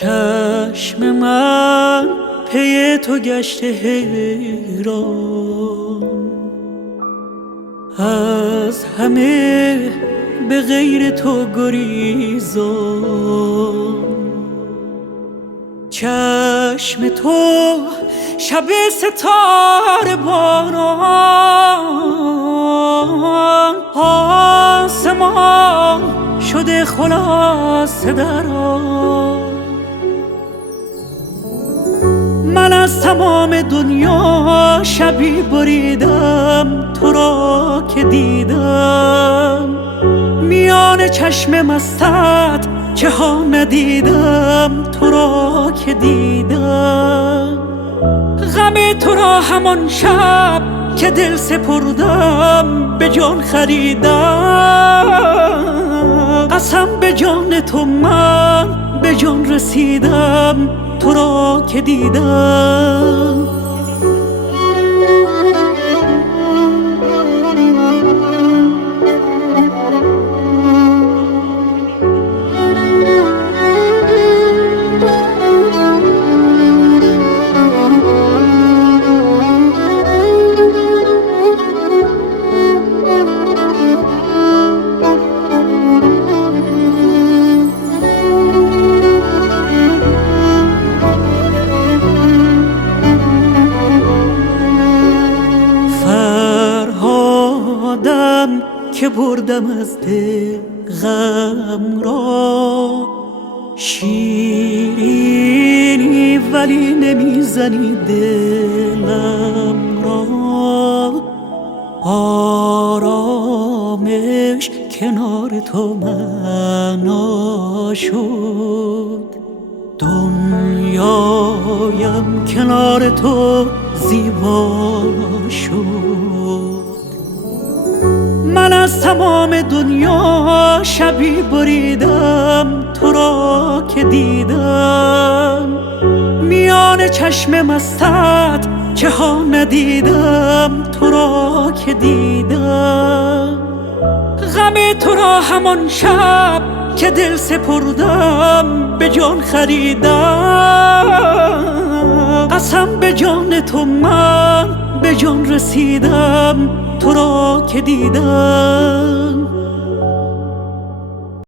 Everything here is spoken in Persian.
چشم من پی تو گشته حیران، از همه به غیر تو گریزان. چشم تو شب ستاره باران، آسمان شده خلاصه در آن. من از تمام دنیا شبی بریدم، تو را که دیدم میان چشم مستت چه ها ندیدم، تو را که دیدم. غم تو را همان شب که دل سپردم به جان خریدم. قسم به جان تو من به جان رسیدم، تو را که دیدم. که بردم از دل غم را، شیرینی ولی نمیزنی دلم را. آرامش کنار تو معنا شد، دنیایم کنار تو زیبا شد. من از تمام دنیا شبی بریدم، تو را که دیدم میان چشم مستت چه ها ندیدم، تو را که دیدم. غم تو را همان شب که دل سپردم به جان خریدم. قسم به جان تو من به جان رسیدم، تو را که دیدم.